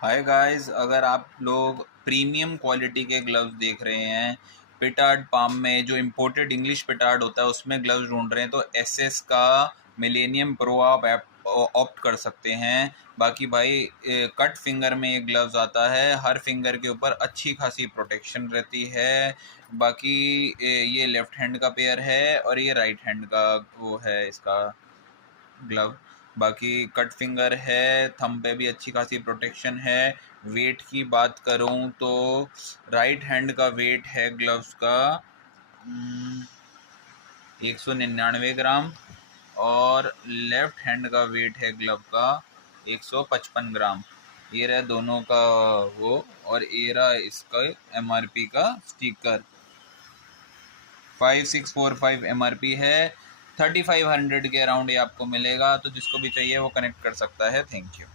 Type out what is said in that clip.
Hi guys, अगर आप लोग प्रीमियम क्वालिटी के ग्लव्स देख रहे हैं, पिटार्ड पाम में जो इम्पोर्टेड इंग्लिश पिटार्ड होता है उसमें ग्लव्स ढूंढ रहे हैं तो एसएस का मिलेनियम प्रो आप ऑप्ट कर सकते हैं। बाकी भाई कट फिंगर में ये ग्लव्स आता है, हर फिंगर के ऊपर अच्छी खासी प्रोटेक्शन रहती है। बाकी ये लेफ्ट हैंड का पेयर है और ये राइट हैंड का वो है इसका ग्लव। बाकी कट फिंगर है, थंब पे भी अच्छी खासी प्रोटेक्शन है। वेट की बात करूं तो राइट हैंड का वेट है ग्लव्स का 199 ग्राम और लेफ्ट हैंड का वेट है ग्लव का 155 ग्राम। ये रहा दोनों का वो, और ये रहा इसका एमआरपी का स्टिकर। 5645 एमआरपी है। 3500 के अराउंड ये आपको मिलेगा, तो जिसको भी चाहिए वो कनेक्ट कर सकता है। Thank you.